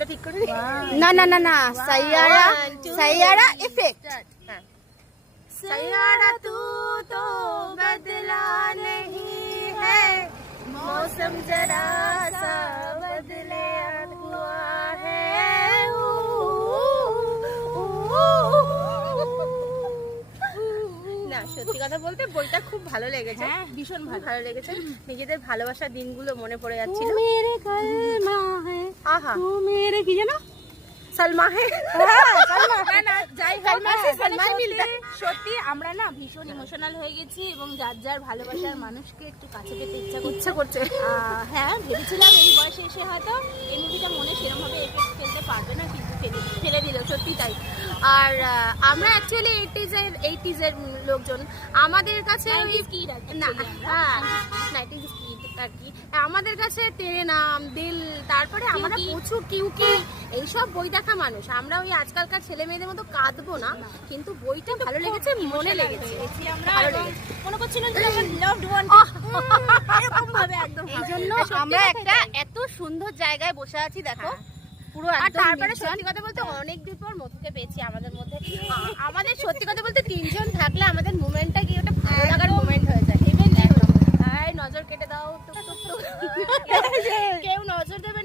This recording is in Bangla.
শব্দ ঠিক করে না না না না, সাইয়ারা সাইয়ারা ইফেক্ট। सैयारा तू तो बदला नहीं है, मौसम जरा सा बदले हुआ है। না সত্যি কথা বলতে বইটা খুব ভালো লেগেছে। হ্যাঁ, ভীষণ ভালো লেগেছে। নিজেদের ভালোবাসার দিনগুলো মনে পড়ে যাচ্ছিল। মেরে কলমা হে, আহা তু মেরে কি জানো, সালমা হে। না যাই সত্যি আমরা না ভীষণ ইমোশনাল হয়ে গেছি এবং যার যার ভালোবাসার মানুষকে একটু কাছে পেতে ইচ্ছা করছে। হ্যাঁ, ভেবেছিলাম এই বয়সে এসে হয়তো এই মুভিটা মনে সেরকম ভাবে এফেক্ট ফেলতে পারবে না, কিন্তু ফেলে দিল, সত্যি তাই। আর আমরা অ্যাকচুয়ালি 80s এর লোকজন, আমাদের কাছে না 90s কিড আর কি, আমাদের কাছে টেনে নাম দিল, তারপরে আমরা প্রচুর কিউকি এইসব বই দেখা মানুষ। আমরা ওই আজকালকার ছেলে মেয়েদের মতো কাঁদবো না, কিন্তু বইটা ভালো লেগেছে, মনে লেগেছে। আমরা মনে করছিল যে আমার লাভড ওয়ান এরকম ভাবে একদম। এই জন্য আমরা একটা এত সুন্দর জায়গায় বসে আছি দেখো, পুরো আর একদম তারপরে নির্জন। সত্যি কথা বলতে অনেকদিন পর মধুকে পেয়েছি আমাদের মধ্যে। আমাদের সত্যি কথা বলতে তিনজন থাকলে আমাদের মুভমেন্টটা কি ওটা ভালো লাগার মুভমেন্ট হয়ে যায়। এই নজর কেটে দাও, কেউ নজর দেবে